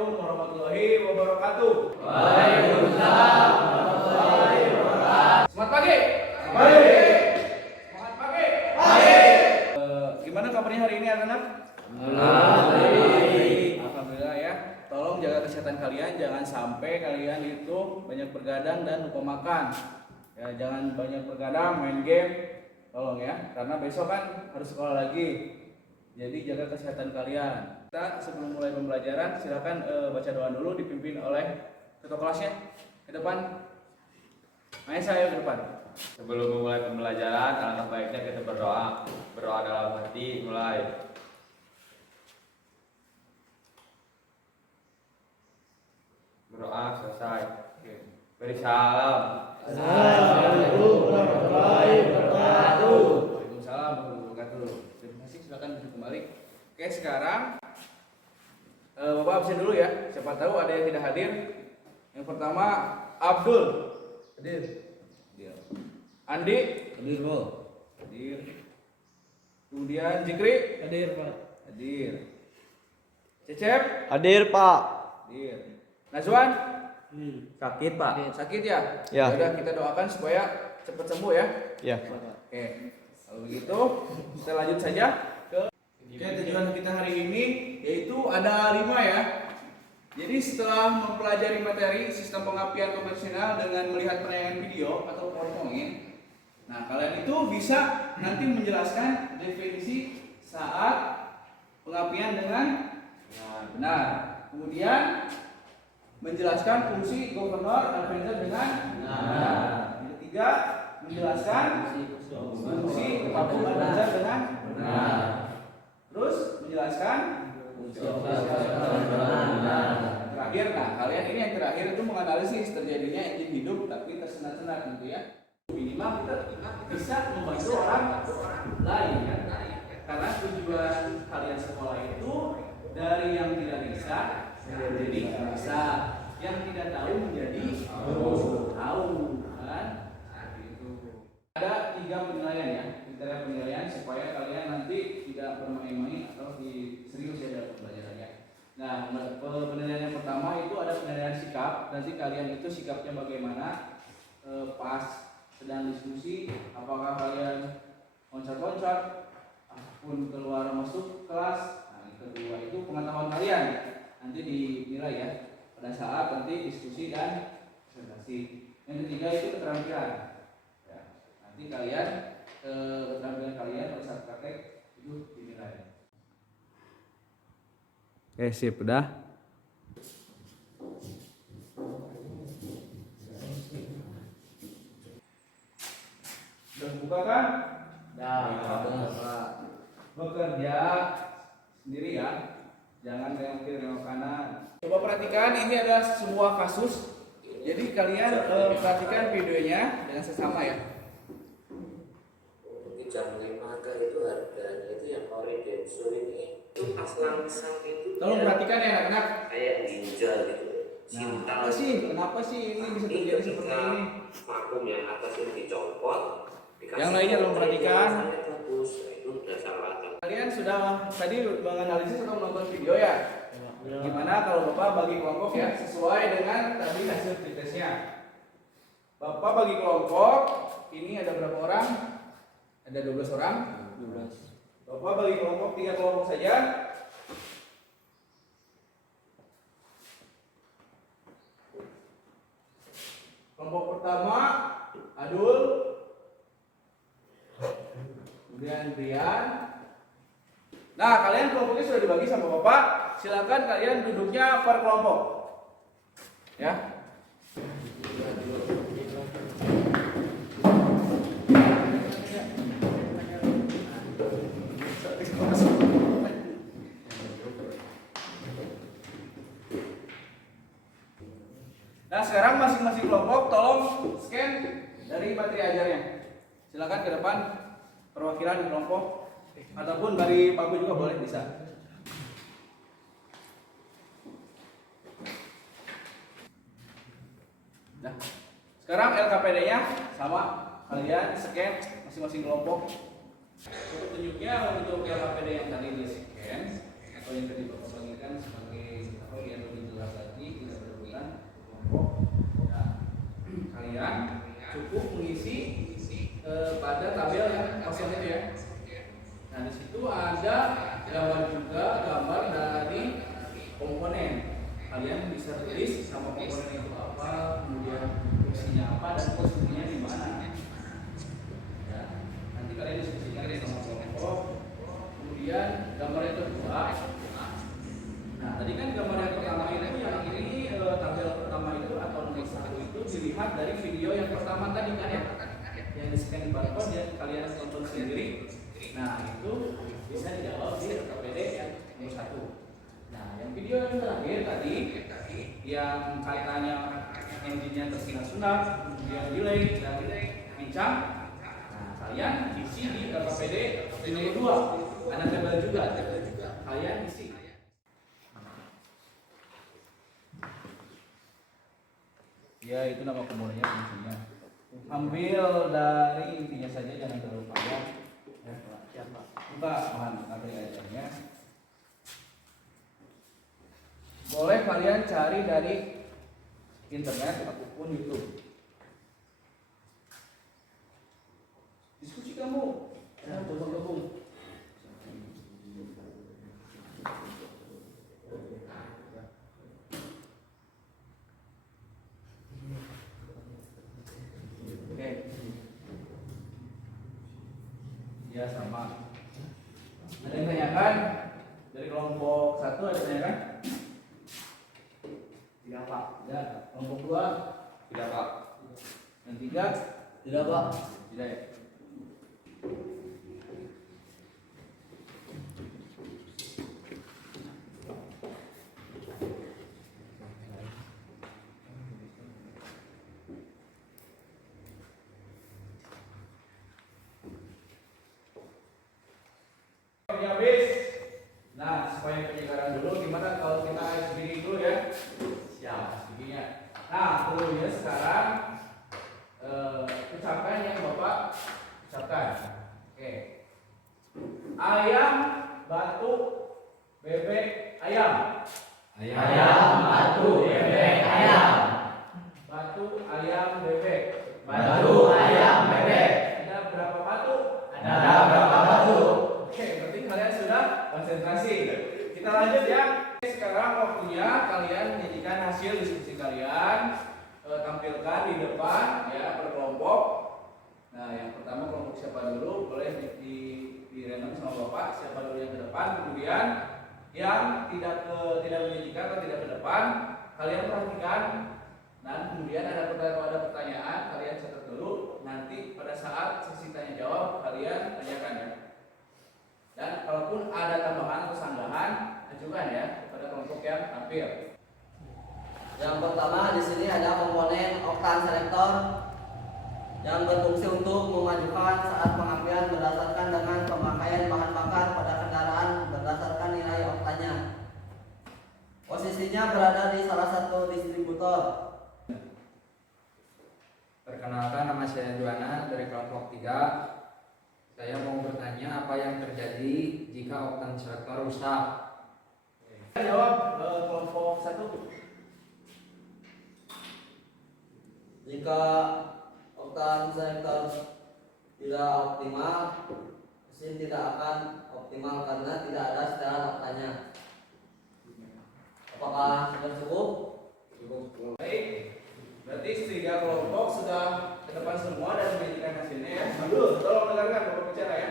Assalamualaikum warahmatullahi wabarakatuh. Waalaikumsalam warahmatullahi wabarakatuh. Selamat pagi. Pagi. Selamat pagi. Pagi. Gimana kabarnya hari ini anak-anak? Alhamdulillah ya. Tolong jaga kesehatan kalian, jangan sampai kalian itu banyak bergadang dan lupa makan. Ya, jangan banyak bergadang, main game. Tolong ya, karena besok kan harus sekolah lagi. Jadi jaga kesehatan kalian. Kita sebelum mulai pembelajaran silakan baca doa dulu dipimpin oleh ketua kelasnya. Ke depan. Maesa ayo ke depan. Sebelum memulai pembelajaran, alangkah baiknya kita berdoa. Berdoa dalam hati, mulai. Berdoa selesai. Beri salam. Assalamualaikum warahmatullahi wabarakatuh. Waalaikumsalam warahmatullahi wabarakatuh. Terima kasih, silakan duduk kembali. Oke, sekarang Bapak absen dulu ya. Siapa tahu ada yang tidak hadir. Yang pertama Abdul. Hadir. Andi. Hadir, Bu. Hadir. Kemudian Jikri. Hadir, Pak. Hadir. Cecep. Hadir, Pak. Hadir. Nazwan. Sakit, Pak. Sakit ya? Ya. Udah kita doakan supaya cepat sembuh ya. Ya. Oke. Kalau begitu kita lanjut saja ke tujuan kita hari ini yaitu ada 5 ya. Jadi setelah mempelajari materi sistem pengapian konvensional dengan melihat penayangan video atau PowerPoint, nah kalian itu bisa nanti menjelaskan definisi saat pengapian dengan benar. Kemudian menjelaskan fungsi governor advisor dengan benar. Yang ketiga menjelaskan fungsi tabung advisor dengan benar. Terus menjelaskan fungsi terakhir. Nah kalian ini yang terakhir itu menganalisis terjadinya engine hidup tapi tersendat-sendat gitu ya. Minimal kita bisa membantu orang lain ya. Karena tujuan kalian sekolah itu dari yang tidak bisa menjadi bisa, yang tidak tahu menjadi tahu kan. Gitu. Ada 3 penilaian ya, kriteria penilaian supaya kalian nanti tidak bermain-main atau serius ya dalam pembelajarannya. Nah, penilaian yang pertama itu ada penilaian sikap. Nanti kalian itu sikapnya bagaimana pas sedang diskusi, apakah kalian loncat-loncat ataupun keluar masuk kelas. Nah, yang kedua itu pengetahuan kalian nanti dinilai ya pada saat nanti diskusi dan presentasi. Yang ketiga itu keterampilan. Ya, nanti kalian keterampilan kalian pada saat praktek itu dinilai. Oke, sip, udah. Udah buka kan? Udah. Bekerja sendiri ya. Jangan nengok kiri nengok kanan. Coba perhatikan, ini adalah sebuah kasus. Jadi kalian perhatikan videonya dengan sesama ya. Untuk jam 5 itu harganya itu yang ori denso ini itu pas langsung itu Tolong perhatikan ya anak-anak. kayak ninja gitu. Nah, kenapa sih ini bisa terjadi seperti ini? Vakum yang atas itu dicopot. Yang lainnya tolong perhatikan. Bagus, nah, itu udah salah. Kalian sudah tadi menganalisis atau menonton video ya? Gimana kalau Bapak bagi kelompok ya sesuai dengan tadi hasil pretesnya. Bapak bagi kelompok, ini ada berapa orang? Ada 12 orang? 12. Bapak bagi kelompok 3 kelompok saja. Kelompok pertama Adul, kemudian Brian. Nah, kalian kelompoknya sudah dibagi sama Bapak. Silakan kalian duduknya per kelompok. Ya. Nah, sekarang masing-masing kelompok tolong scan dari materi ajarnya. Silakan ke depan perwakilan kelompok ataupun dari Pak juga boleh bisa. Nah, sekarang LKPD-nya sama kalian scan masing-masing kelompok. Petunjuknya untuk LKPD yang tadi di scan atau yang tadi Bapak bagikan sebagai apa biar lebih jelas. kalian bisa tulis nama komponen itu apa, kemudian fungsinya apa, dan posisinya di mana. Ya, nanti kalian diskusikan sama kelompok. Kemudian gambar yang kedua. Nah, tadi kan gambar yang pertama itu yang ini tampil pertama itu atau nomor 1 itu dilihat dari video yang pertama tadi kan ya, yang di scan barcode yang kalian tonton sendiri. Nah, itu bisa dijawab di RKPD yang nomor 1. Nah, yang video yang terakhir tadi yang kaitannya engine-nya tersendat-sendat, kemudian delay dan pincang. Nah, kalian isi di RKPD di nomor 2. Ada tabel juga. Kalian isi. Ya, itu nama komponennya, fungsinya. Ambil dari intinya saja, jangan terlalu panjang. Buka bahan aplikasinya. Boleh kalian cari dari internet ataupun YouTube. Diskusi kamu, gabung. Ya sama. Ada yang tanyakan dari kelompok 1 ada yang tanyakan? Tidak Pak. Tidak. Kelompok 2? Tidak Pak. Yang 3? Tidak Pak. Tidak ya. Habis. Nah, supaya penyegaran dulu, gimana kalau kita SBI dulu ya? Siap, SBI-nya. Nah, kemudian sekarang ucapkan yang Bapak ucapkan. Oke. Ayam, batu, bebek, ayam. Ayam, batu, bebek, ayam. Batu, ayam, bebek. Batu, ayam, bebek. Ada berapa batu? Ada berapa batu? Oke, berarti kalian sudah konsentrasi. Kita lanjut ya. Sekarang waktunya kalian menyajikan hasil diskusi kalian, tampilkan di depan ya per kelompok. Nah, yang pertama kelompok siapa dulu? Boleh di random sama Bapak siapa dulu yang ke depan. Kemudian yang tidak menyajikan atau tidak ke depan, kalian perhatikan. Dan kemudian ada pertanyaan, kalian catat dulu. Nanti pada saat sesi tanya jawab kalian tanyakan ya. Dan kalaupun ada tambahan atau sanggahan, ajukan ya kepada kelompok yang tampil. Yang pertama di sini ada komponen oktan selektor yang berfungsi untuk memajukan saat pengambilan berdasarkan dengan pemakaian bahan bakar pada kendaraan berdasarkan nilai oktannya. Posisinya berada di salah satu distributor. Perkenalkan, nama saya Juana dari kelompok 3. Saya mau bertanya apa yang terjadi jika oktan selektor rusak. Jawab kelompok 1. Jika oktan selektor tidak optimal, mesin tidak akan optimal karena tidak ada setelan oktannya. Apakah sudah cukup? Baik, berarti 3 kelompok sudah ke depan semua dan menyajikan hasilnya ya. Dulu, tolong dengarkan Bapak bicara ya.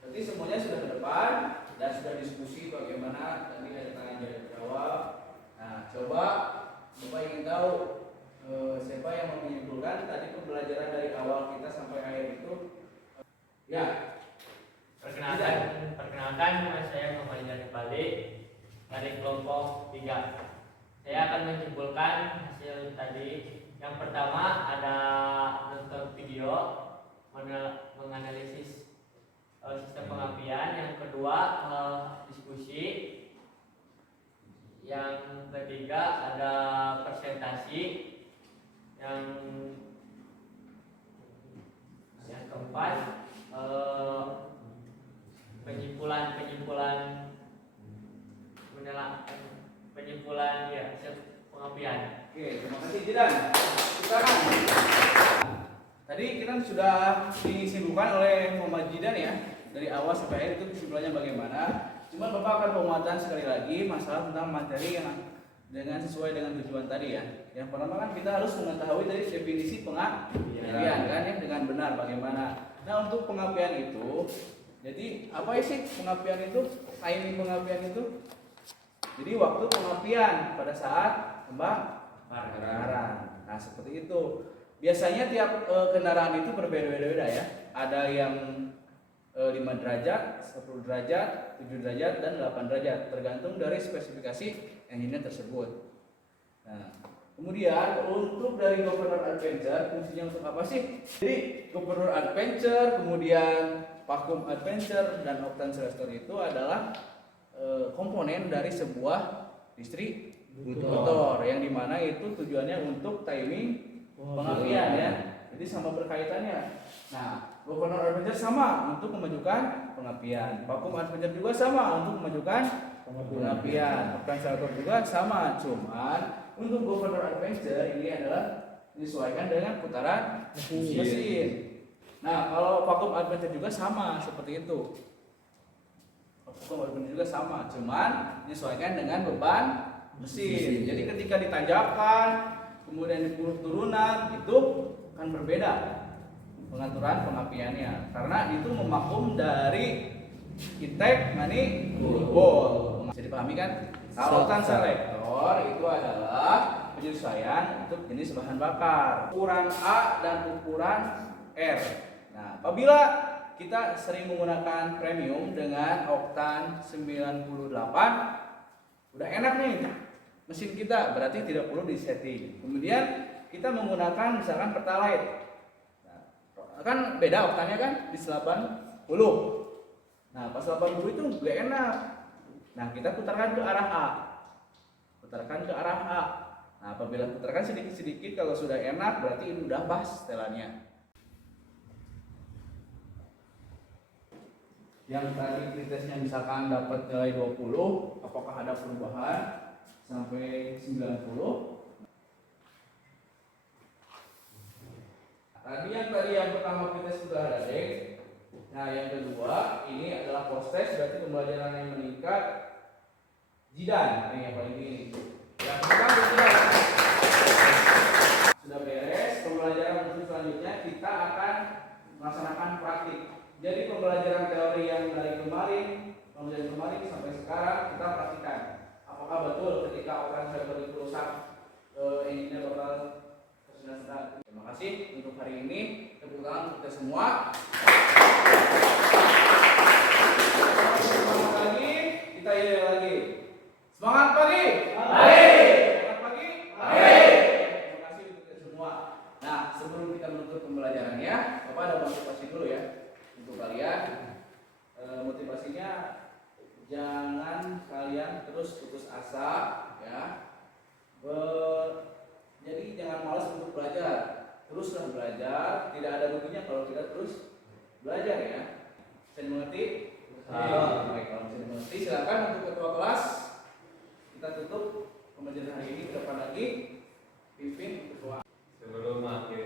Berarti semuanya sudah ke depan dan sudah diskusi bagaimana tadi ada tanya jawab. Nah, coba Bapak ingin tahu siapa yang mau menyimpulkan tadi pembelajaran dari awal kita sampai akhir itu. Ya. Perkenalkan, nama saya Muhammad Jani Balik dari kelompok 3. Saya akan menyimpulkan hasil tadi. Yang pertama ada nonton video menganalisis sistem pengapian. Yang kedua diskusi. Yang ketiga ada presentasi. Yang keempat penyimpulan ya hasil pengapian. Oke, terima kasih Jidan. Sekarang tadi kita sudah disimpulkan oleh Muhammad Jidan ya, dari awal sampai akhir itu kesimpulannya bagaimana. Cuma Bapak akan penguatan sekali lagi masalah tentang materi yang dengan sesuai dengan tujuan tadi ya. Yang pertama kan kita harus mengetahui dari definisi pengabdian kan ya, dengan benar bagaimana. Nah untuk pengabdian itu, jadi apa sih pengabdian itu? Timing pengabdian itu? Jadi waktu pengabdian pada saat pembakaran. Nah seperti itu. Biasanya tiap kendaraan itu berbeda-beda ya. Ada yang 5 derajat, 10 derajat, 7 derajat, dan 8 derajat tergantung dari spesifikasi engine tersebut. Nah, kemudian untuk dari Governor Adventure fungsinya untuk apa sih? Jadi Governor Adventure, kemudian Vacuum Adventure dan Octane Selector itu adalah komponen dari sebuah distributor yang dimana itu tujuannya untuk timing pengabdian ya. Jadi sama berkaitannya. Nah, Governor Adventure sama untuk memajukan pengabdian. Vacuum Adventure juga sama untuk memajukan pengabdian. Octane Selector juga sama, cuman untuk Governor Adventure ini adalah menyesuaikan dengan putaran mesin. Nah, kalau Vacuum Adventure juga sama seperti itu. Vacuum Adventure juga sama, cuman menyesuaikan dengan beban mesin. Jadi ketika ditanjakan, kemudian di turunan itu kan berbeda pengaturan pengabdiannya karena itu memakum dari intake manifold. Bisa dipahami kan? Kalau Octane Selector itu adalah penyesuaian untuk jenis bahan bakar, ukuran A dan ukuran R. Nah, apabila kita sering menggunakan premium dengan Octane 98, udah enak nih mesin kita, berarti tidak perlu disetting. Kemudian kita menggunakan misalkan Pertalite. Nah, kan beda oktannya kan di 80. Nah, pas 80 itu gak enak. Nah, kita putarkan ke arah A. Putarkan ke arah A. Nah, apabila putarkan sedikit-sedikit kalau sudah enak berarti ini udah pas setelannya. Yang tadi pretestnya misalkan dapat nilai 20, apakah ada perubahan sampai 90? Tadi yang pertama pretest sudah ada deh. Nah, yang kedua ini adalah post test, berarti pembelajaran yang meningkat jidan. Ini yang paling ini. Yang kedua sudah beres. Pembelajaran untuk selanjutnya kita akan melaksanakan praktik. Jadi pembelajaran teori yang dari kemarin sampai sekarang kita praktikan. Apakah betul ketika Octane Selector itu rusak, engine-nya bakal tersendat-sendat. Terima kasih untuk hari ini. Tepuk tangan untuk kita semua. Semangat pagi, kita yel lagi. Semangat pagi. Semangat pagi. Terima kasih untuk kita semua. Nah, sebelum kita menutup pembelajarannya, Bapak ada motivasi dulu ya untuk kalian. Motivasinya jangan kalian terus putus asa ya. Jadi jangan malas untuk belajar. Teruslah belajar, tidak ada ruginya kalau kita terus belajar ya. Bisa dimengerti? Baik, kalau bisa dimengerti silakan untuk ketua kelas kita tutup pembelajaran hari ini. Ke depan lagi pimpin untuk doa. Sebelum akhir